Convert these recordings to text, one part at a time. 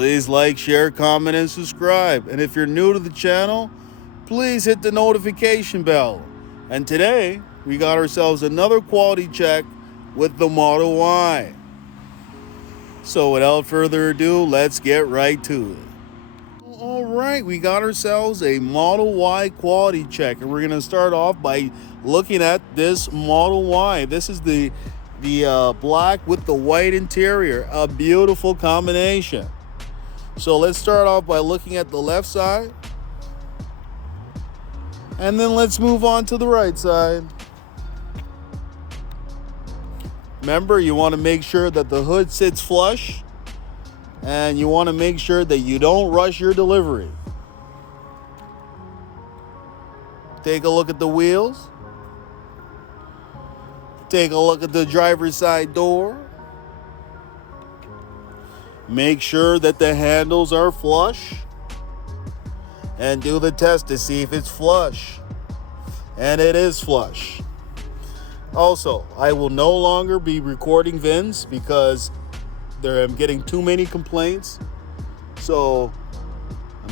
Please like, share, comment, and subscribe. And if you're new to the channel, please hit the notification bell. And today, we got ourselves another quality check with the Model Y. So without further ado, let's get right to it. All right, we got ourselves a Model Y quality check, and we're going to start off by looking at this Model Y. This is the black with the white interior, a beautiful combination. So let's start off by looking at the left side, and then let's move on to the right side. Remember, you want to make sure that the hood sits flush, and you want to make sure that you don't rush your delivery. Take a look at the wheels. Take a look at the driver's side door. Make sure that the handles are flush, and do the test to see if it's flush. And it is flush. Also, I will no longer be recording VINs because I'm getting too many complaints. So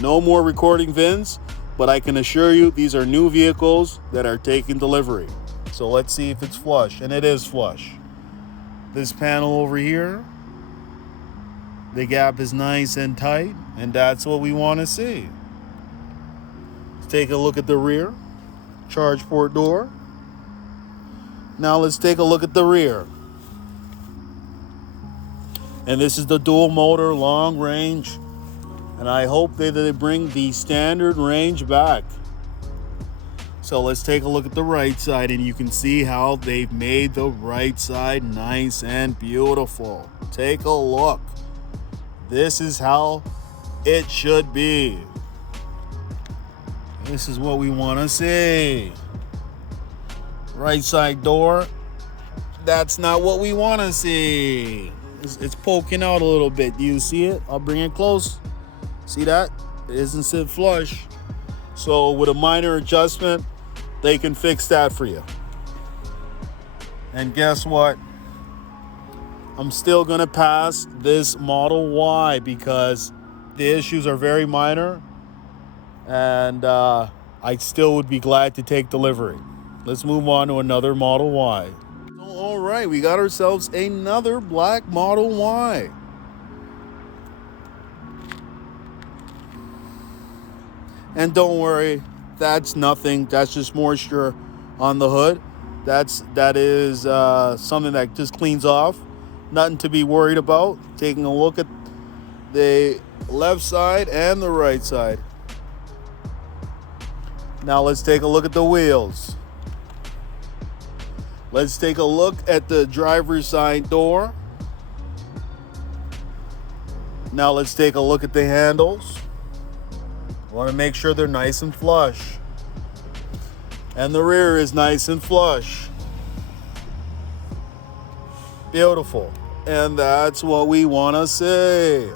no more recording VINs, but I can assure you these are new vehicles that are taking delivery. So let's see if it's flush, and it is flush. This panel over here, the gap is nice and tight, and that's what we want to see. Let's take a look at the rear charge port door. Now let's take a look at the rear. And this is the dual motor long range, and I hope that they bring the standard range back. So let's take a look at the right side, and you can see how they've made the right side nice and beautiful. Take a look. This is how it should be. This is what we want to see. Right side door, that's not what we want to see. It's poking out a little bit. Do you see it? I'll bring it close. See that? It isn't sit flush. So with a minor adjustment, they can fix that for you. And guess what? I'm still going to pass this Model Y because the issues are very minor, and I still would be glad to take delivery. Let's move on to another Model Y. All right, we got ourselves another black Model Y. And don't worry, that's nothing. That's just moisture on the hood. That is something that just cleans off. Nothing to be worried about. Taking a look at the left side and the right side. Now let's take a look at the wheels. Let's take a look at the driver's side door. Now let's take a look at the handles. Want to make sure they're nice and flush. And the rear is nice and flush. Beautiful. And that's what we want to see.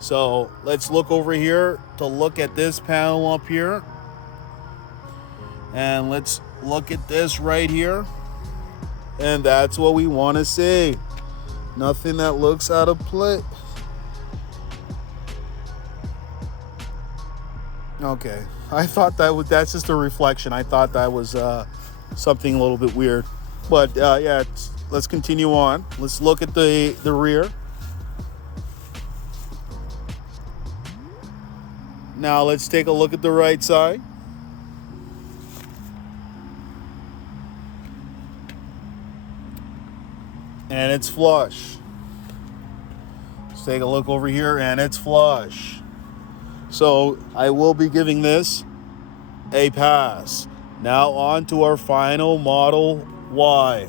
So let's look over here to look at this panel up here. And let's look at this right here. And that's what we want to see. Nothing that looks out of place. Okay. I thought that's just a reflection. I thought that was something a little bit weird. But yeah, let's continue on. Let's look at the rear. Now let's take a look at the right side. And it's flush. Let's take a look over here, and it's flush. So I will be giving this a pass. Now on to our final Model Y.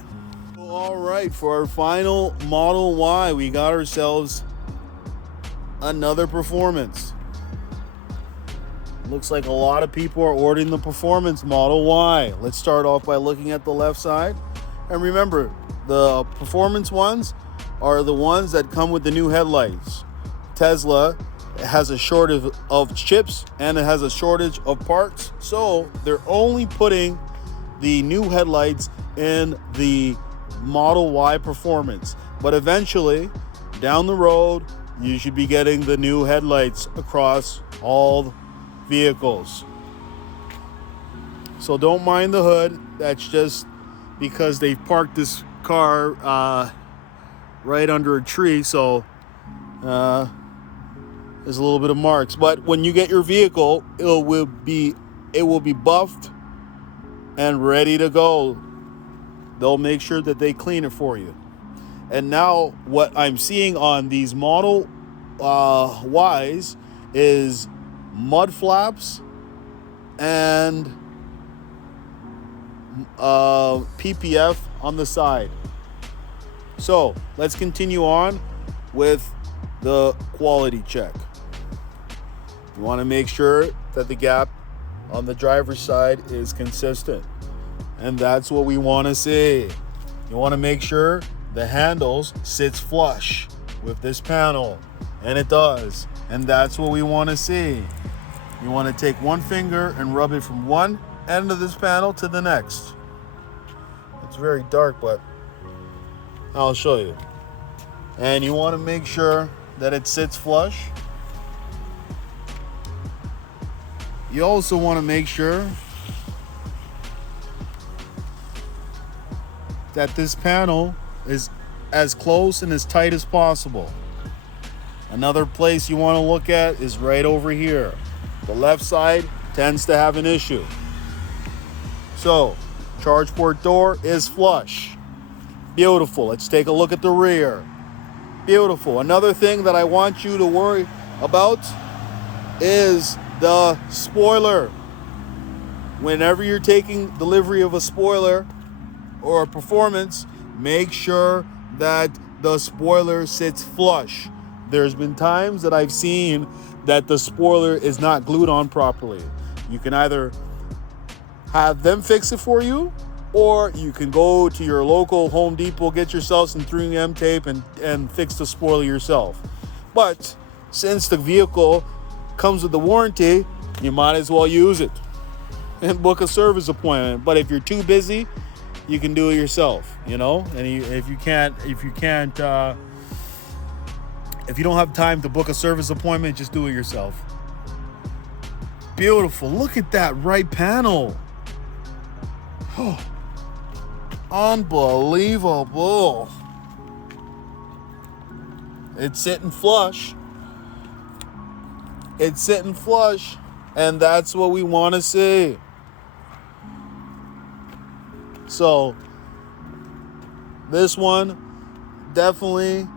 All right, for our final Model Y, we got ourselves another Performance. Looks like a lot of people are ordering the Performance Model Y. Let's start off by looking at the left side. And remember, the Performance ones are the ones that come with the new headlights. Tesla has a shortage of chips, and it has a shortage of parts. So they're only putting the new headlights in the Model Y Performance. But eventually, down the road, you should be getting the new headlights across all vehicles. So don't mind the hood. That's just because they've parked this car right under a tree, so there's a little bit of marks. But when you get your vehicle, it will be buffed and ready to go. They'll make sure that they clean it for you. And now what I'm seeing on these Model Ys is mud flaps and PPF on the side. So let's continue on with the quality check. You want to make sure that the gap on the driver's side is consistent, and that's what we want to see. You want to make sure the handles sits flush with this panel, and it does, and that's what we want to see. You want to take one finger and rub it from one end of this panel to the next. It's very dark, but I'll show you. And you want to make sure that it sits flush. You also want to make sure that this panel is as close and as tight as possible. Another place you want to look at is right over here. The left side tends to have an issue. So, charge port door is flush. Beautiful. Let's take a look at the rear. Beautiful. Another thing that I want you to worry about is the spoiler. Whenever you're taking delivery of a spoiler or a performance, make sure that the spoiler sits flush. There's been times that I've seen that the spoiler is not glued on properly. You can either have them fix it for you, or you can go to your local Home Depot, get yourself some 3M tape and fix the spoiler yourself. But since the vehicle comes with the warranty, you might as well use it and book a service appointment. But if you're too busy, you can do it yourself, you know. And if you don't have time to book a service appointment, just do it yourself. Beautiful. Look at that right panel. Oh, unbelievable. It's sitting flush. It's sitting flush, and that's what we want to see. So this one definitely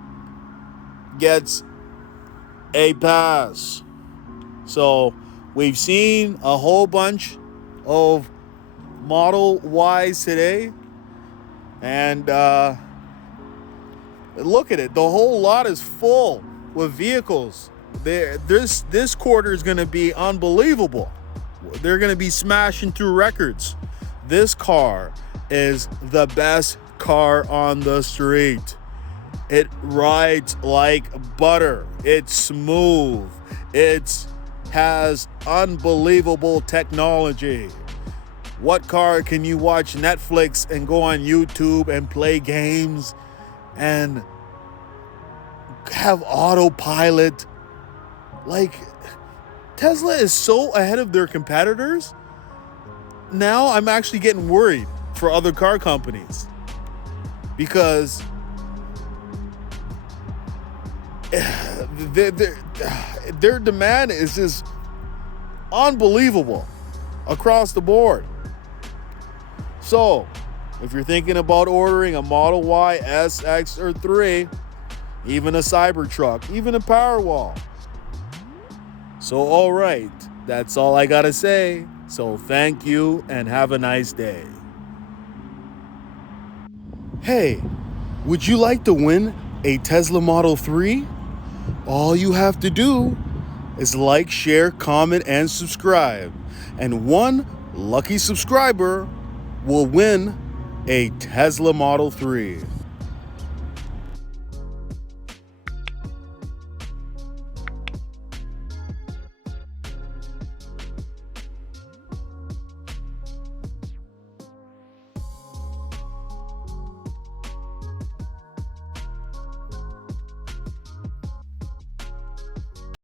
gets a pass. So we've seen a whole bunch of Model Ys today, and look at it. The whole lot is full with vehicles. This quarter is going to be unbelievable. They're going to be smashing through records. This car is the best car on the street. It rides like butter. It's smooth. It has unbelievable technology. What car can you watch Netflix and go on YouTube and play games and have autopilot? Like, Tesla is so ahead of their competitors. Now I'm actually getting worried for other car companies, because their demand is just unbelievable across the board. So if you're thinking about ordering a Model Y, S, X, or 3, even a Cybertruck, even a Powerwall. So all right, that's all I gotta say. So thank you and have a nice day. Hey, would you like to win a Tesla Model 3? All you have to do is like, share, comment, and subscribe. And one lucky subscriber will win a Tesla Model 3.